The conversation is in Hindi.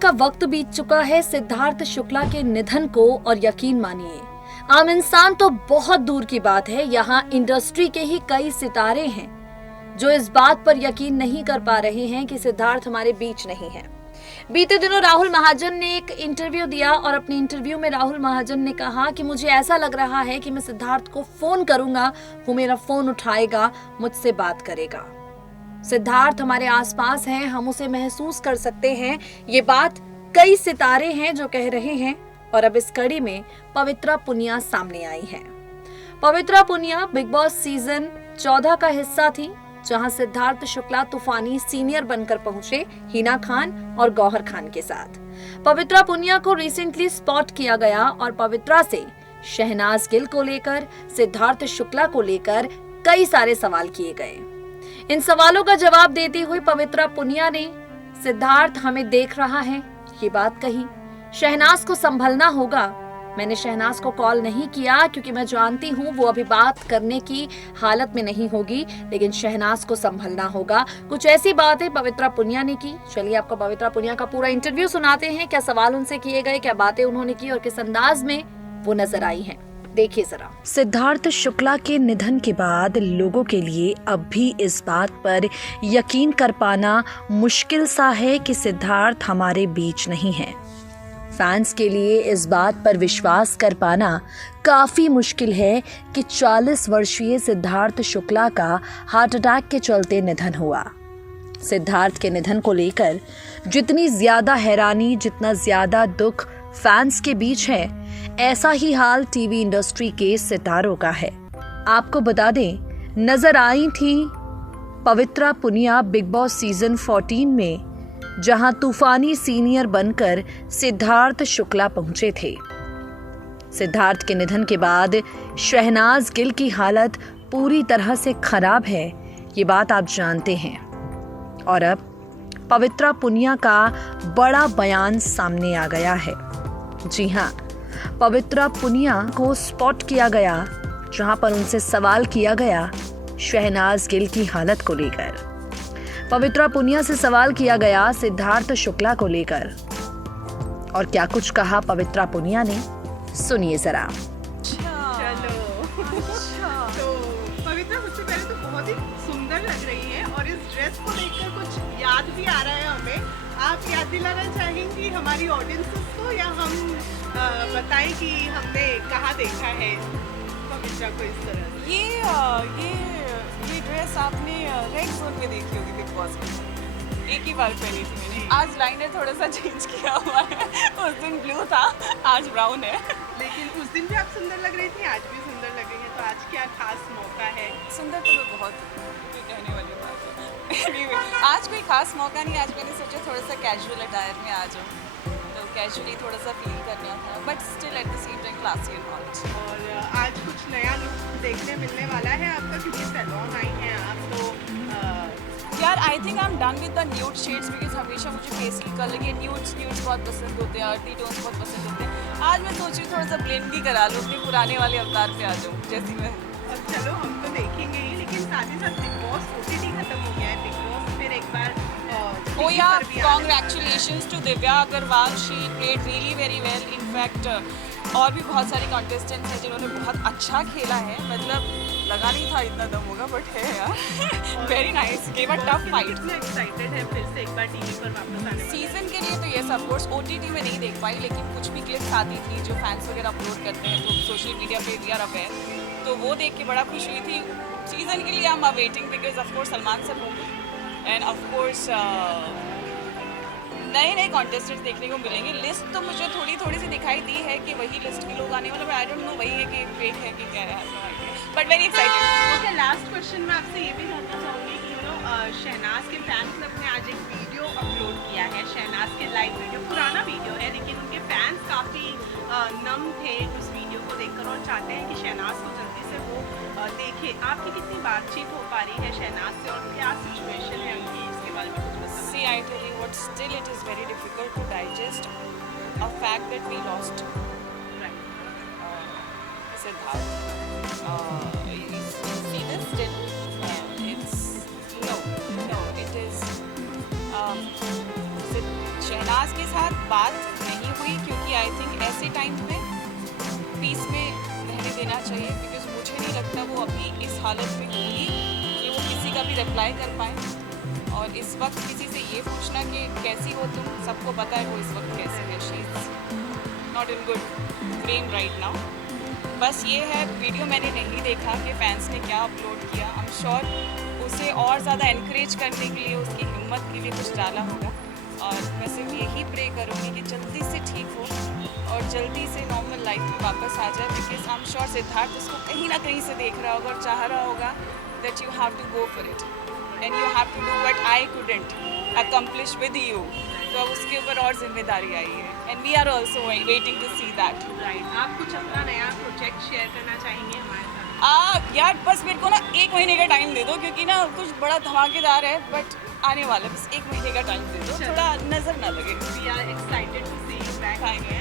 का वक्त बीत चुका है सिद्धार्थ शुक्ला के निधन को और यकीन मानिए आम इंसान तो बहुत दूर की बात है, यहाँ इंडस्ट्री के ही कई सितारे हैं जो इस बात पर यकीन नहीं कर पा रहे हैं कि सिद्धार्थ हमारे बीच नहीं है। बीते दिनों राहुल महाजन ने एक इंटरव्यू दिया और अपने इंटरव्यू में राहुल महाजन ने कहा कि मुझे ऐसा लग रहा है कि मैं सिद्धार्थ को फोन करूंगा, वो मेरा फोन उठाएगा, मुझसे बात करेगा। सिद्धार्थ हमारे आसपास हैं, हम उसे महसूस कर सकते हैं, ये बात कई सितारे हैं जो कह रहे हैं। और अब इस कड़ी में पवित्रा पुनिया सामने आई है। पवित्रा पुनिया बिग बॉस सीजन 14 का हिस्सा थी, जहां सिद्धार्थ शुक्ला तूफानी सीनियर बनकर पहुंचे हिना खान और गौहर खान के साथ। पवित्रा पुनिया को रिसेंटली स्पॉट किया गया और पवित्रा से शहनाज गिल को लेकर, सिद्धार्थ शुक्ला को लेकर कई सारे सवाल किए गए। इन सवालों का जवाब देती हुई पवित्रा पुनिया ने सिद्धार्थ हमें देख रहा है ये बात कही। शहनाज को संभलना होगा। मैंने शहनाज को कॉल नहीं किया क्योंकि मैं जानती हूँ वो अभी बात करने की हालत में नहीं होगी, लेकिन शहनाज को संभलना होगा। कुछ ऐसी बातें पवित्रा पुनिया ने की। चलिए आपको पवित्रा पुनिया का पूरा इंटरव्यू सुनाते हैं, क्या सवाल उनसे किए गए, क्या बातें उन्होंने की और किस अंदाज में वो नजर आई हैं। देखिए जरा। सिद्धार्थ शुक्ला के निधन के बाद लोगों के लिए अब भी इस बात पर यकीन कर पाना मुश्किल सा है कि सिद्धार्थ हमारे बीच नहीं है। फैंस के लिए इस बात पर विश्वास कर पाना काफी मुश्किल है कि 40 वर्षीय सिद्धार्थ शुक्ला का हार्ट अटैक के चलते निधन हुआ। सिद्धार्थ के निधन को लेकर जितनी ज्यादा हैरानी, जितना ज्यादा दुख फैंस के बीच है, ऐसा ही हाल टीवी इंडस्ट्री के सितारों का है। आपको बता दें, नजर आई थी पवित्रा पुनिया बिग बॉस सीजन 14 में, जहां तूफानी सीनियर बनकर सिद्धार्थ शुक्ला पहुंचे थे। सिद्धार्थ के निधन के बाद शहनाज गिल की हालत पूरी तरह से खराब है, ये बात आप जानते हैं। और अब पवित्रा पुनिया का बड़ा बयान सामने आ गया है। जी हाँ, पवित्रा पुनिया को स्पॉट किया गया, जहां पर उनसे सवाल किया गया शहनाज गिल की हालत को लेकर। पवित्रा पुनिया से सवाल किया गया सिद्धार्थ शुक्ला को लेकर, और क्या कुछ कहा पवित्रा पुनिया ने, सुनिए जरा। चलो तो पवित्रा, सबसे पहले तो बहुत ही सुंदर लग रही है और इस ड्रेस को देखकर कुछ याद भी आ रहा है हमें। आप याद दिलाना चाहेंगी हमारी ऑडियंसेस को, या हम बताएं कि हमने कहाँ देखा है पवित्रा को इस तरह? ये ड्रेस आपने रेड जोन में देखी होगी बिग बॉस में, एक ही बार पहनी थी मैंने। आज लाइनर थोड़ा सा चेंज किया हुआ है, उस दिन ब्लू था, आज ब्राउन है। लेकिन उस दिन भी आप सुंदर लग रही थी, आज भी सुंदर लग रही है, तो आज क्या खास मौका है? सुंदर तो मैं बहुत हूँ, कहने वाली बात है। Anyway, आज कोई खास मौका नहीं, आज मैंने सोचा थोड़ा सा कैजुअल अटायर में आ जाऊँ, तो कैजुअली थोड़ा सा फील करना था, but still at the same time classy and hot. और आज कुछ नया लुक देखने मिलने वाला है आपका, क्योंकि सैलून आई हैं आप, तो यार I think I am done with the nude shades, because हमेशा मुझे पेस्टल कलर के न्यूड्स बहुत पसंद होते हैं, अर्दी टोन्स बहुत पसंद होते हैं। आज मैं सोच रही हूँ थोड़ा सा ब्लेंड भी करा लूँ, अपने पुराने वाले अवतार पे आ जाऊँ जैसी मैं। और चलो हम तो देखेंगे ही, लेकिन साथ ही साथ बिग बॉस OTT खत्म हो गया है, बिग बॉस फिर एक बार Oh yeah, congratulations to Divya Agarwal. She played really very well. In fact, और भी बहुत सारे कॉन्टेस्टेंट्स हैं जिन्होंने बहुत अच्छा खेला है, मतलब लगा नहीं था इतना दम होगा, बट है यार। Very nice, gave a tough fight. कितना एक्साइटेड है फिर से एक बार टीवी पर वापस आने वाले सीजन के लिए? तो यस ऑफ कोर्स, OTT में नहीं देख पाई, लेकिन कुछ भी क्लिप्स आती थी जो फैंस वगैरह अपलोड करते हैं तो सोशल मीडिया पे वी आर अवेयर, तो वो देख के बड़ा खुश हुई थी। सीजन के लिए I am waiting, because of course Salman sir होंगे एंड ऑफ कोर्स नए नए कॉन्टेस्टेंट्स देखने को मिलेंगे। लिस्ट तो मुझे थोड़ी थोड़ी सी दिखाई दी है कि वही लिस्ट के लोग आने वाले, बट आई डोंट नो वही है कि फेक है कि क्या है, but very excited. Okay, last question मैं आपसे ये भी जानना चाहूँगी कि शहनाज के फैन क्लब ने आज एक वीडियो अपलोड किया है, शहनाज के लाइव वीडियो, पुराना वीडियो है, लेकिन उनके फैंस काफ़ी नम थे उस वीडियो को देखकर और चाहते हैं कि शहनाज को जल्दी से वो देखे। आपकी कितनी बातचीत हो पा रही है शहनाज से और क्या सिचुएशन है उनकी, इसके बारे में कुछ बताइए। See, I tell you what, still it is very difficult to digest a fact that we lost Siddharth. You see this still? It's no, it is Shehnaaz Shehnaaz के साथ बात नहीं हुई क्योंकि आई थिंक ऐसे टाइम पे पीस में रहने देना चाहिए, बिकॉज मुझे नहीं लगता वो अभी इस हालत में होगी कि वो किसी का भी रिप्लाई कर पाए। और इस वक्त किसी से ये पूछना कि कैसी हो तुम, सबको पता है वो इस वक्त कैसे है। She is not in good frame right now. बस ये है, वीडियो मैंने नहीं देखा कि फैंस ने क्या अपलोड किया। आई एम श्योर उसे और ज़्यादा इनक्रेज करने के लिए, उसकी हिम्मत के लिए कुछ डाला होगा। और मैं सिर्फ यही प्रे करूँगी कि जल्दी से ठीक हो और जल्दी से नॉर्मल लाइफ में वापस आ जाए, because I am sure Siddharth उसको कहीं ना कहीं से देख रहा होगा और चाह रहा होगा that you have to go for it and you have to do what I couldn't accomplish with you. तो अब उसके ऊपर और जिम्मेदारी आई है and we are also waiting to see that. Right, आप कुछ अपना नया प्रोजेक्ट शेयर करना चाहेंगे हमारे साथ? यार बस मेरे को ना 1 महीने का टाइम दे दो, क्योंकि ना कुछ बड़ा धमाकेदार है बट आने वाला है। बस 1 महीने का टाइम दे दो, थोड़ा नज़र ना लगे। We are excited to see you back again.